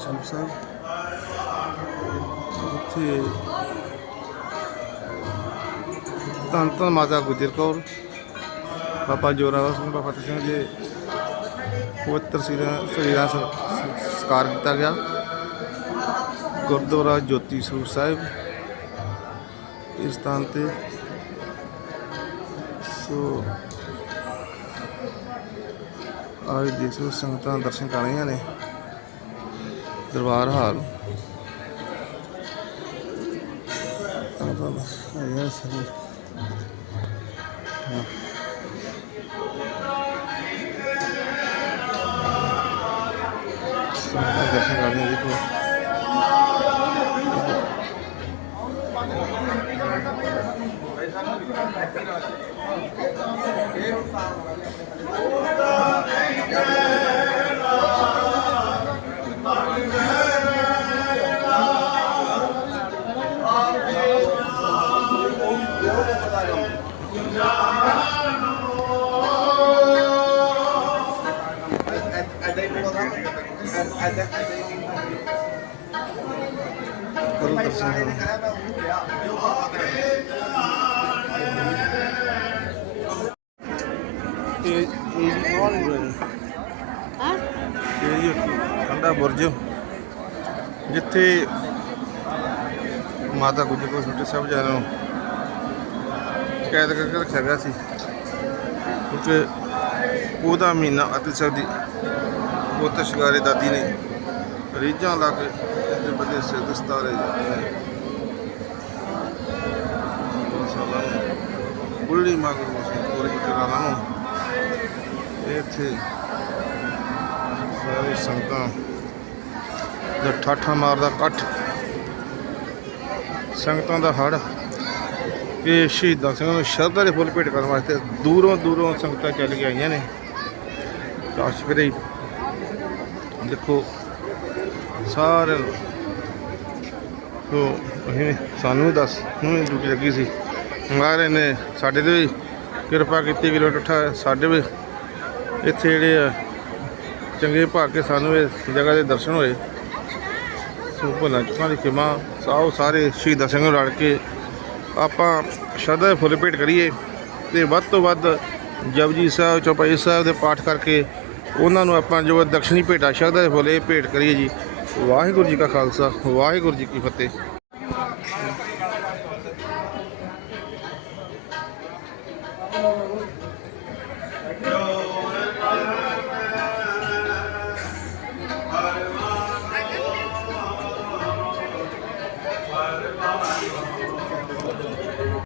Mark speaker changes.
Speaker 1: ਸਿੰਘ ਸਾਹਿਬ ਇੱਥੇ ਧੰਨ ਧੰਨ ਮਾਤਾ ਗੁਜਰ ਕੌਰ, ਬਾਬਾ ਜੋਰਾਵਰ ਸਿੰਘ, ਬਾਬਾ ਫਤਿਹ ਸਿੰਘ ਜੀ, ਪਵਿੱਤਰ ਸਰੀਰਾਂ ਸਰੀਰਾਂ ਸੰਸਕਾਰ ਕੀਤਾ ਗਿਆ। ਗੁਰਦੁਆਰਾ ਜੋਤੀ ਸਰੂਪ ਸਾਹਿਬ, ਇਸ ਸਥਾਨ ਤੇ। ਸੋ ਆਏ ਦੇਖ ਸੰਗਤਾਂ ਦਰਸ਼ਨ ਕਰ ਰਹੀਆਂ ਨੇ। ਦਰਬਾਰ ਹਾਲ। ਤਾਂ ਦਰਸ਼ਨ ਕਰ ਰਹੀਆਂ ਦੇਖੋ ਕਰੋ ਦਰਸ਼ਨ ਕਰੋ ਇਹ ਇਹ ਕੌਣ ਹੈ?
Speaker 2: ਹਾਂ?
Speaker 1: ਇਹ ਜੀ ਠੰਡਾ ਬੁਰਜ। ਜਿੱਥੇ ਮਾਤਾ ਗੁਜਰ ਕੋ ਛੋਟੇ ਸਾਹਿਬ ਜੀ ਨੂੰ ਕੈਦ ਕਰਕੇ ਰੱਖਿਆ ਗਿਆ ਸੀ। ਕਿਉਂਕਿ ਉਹਦਾ ਮਹੀਨਾ ਅਤਿ ਸਾਹਿਬ ਦੀ ਪੁੱਤ ਤੇ ਸ਼ਿਕਾਰੇ ਦਾਦੀ ਨੇ ਰੀਝਾਂ ਲਾ ਕੇ ਇਹਦੇ ਬਦੇ ਸਿਰ ਦਸਤਾਰੇ ਜਾਂਦੇ ਨੇ। ਸਾਲਾਂ ਨੂੰ ਮਗਰ ਉਸ ਪੂਰੀ ਕਰਾਣਾ ਨੂੰ ਇੱਥੇ ਸਾਰੇ ਸੰਗਤਾਂ ਦਾ ਠਾਠਾ ਮਾਰਦਾ ਇਕੱਠ। ਸੰਗਤਾਂ ਦਾ ਹੜ ਇਹ ਸ਼ਹੀਦਾਂ ਸਿੰਘਾਂ ਨੂੰ ਸ਼ਰਧਾ ਦੇ ਫੁੱਲ ਭੇਟ ਕਰਨ ਵਾਸਤੇ ਦੂਰੋਂ ਦੂਰੋਂ ਸੰਗਤਾਂ ਚੱਲ ਕੇ ਆਈਆਂ ਨੇ। ਕਾਸ਼ ਕਰੇ ਦੇਖੋ, ਸਾਰੇ ਸੋ ਅਸੀਂ ਸਾਨੂੰ ਵੀ ਦੱਸ ਨੂੰ ਵੀ ਡਿਊਟੀ ਲੱਗੀ ਸੀ। ਮਹਾਰਾਜ ਨੇ ਸਾਡੇ ਤੇ ਵੀ ਕਿਰਪਾ ਕੀਤੀ, ਵੀ ਉੱਠਾ ਸਾਡੇ ਵੀ। ਇੱਥੇ ਜਿਹੜੇ ਆ, ਚੰਗੇ ਭਾਗ ਕੇ ਸਾਨੂੰ ਇਸ ਜਗ੍ਹਾ ਦੇ ਦਰਸ਼ਨ ਹੋਏ। ਸੋ ਭੁੱਲਾਂ ਚੁੱਕਾਂ ਦੀ ਖਿਮਾ, ਸਾਓ ਸਾਰੇ ਸ਼ਹੀਦਾਂ ਸਿੰਘ ਨੂੰ ਰਲ ਕੇ ਆਪਾਂ ਸ਼ਰਧਾ ਦੇ ਫੁੱਲ ਭੇਟ ਕਰੀਏ ਤੇ ਵੱਧ ਤੋਂ ਵੱਧ ਜਪਜੀ ਸਾਹਿਬ, ਚੌਪਾਈ ਸਾਹਿਬ ਦੇ ਪਾਠ ਕਰਕੇ ਉਹਨਾਂ ਨੂੰ ਆਪਾਂ ਜੋ ਦਕਸ਼ਣੀ ਭੇਟਾ ਸ਼ਰਧਾ ਦੇ ਫੁੱਲ ਭੇਟ ਕਰੀਏ ਜੀ। ਵਾਹਿਗੁਰੂ ਜੀ ਕਾ ਖਾਲਸਾ, ਵਾਹਿਗੁਰੂ ਜੀ ਕੀ ਫਤਿਹ।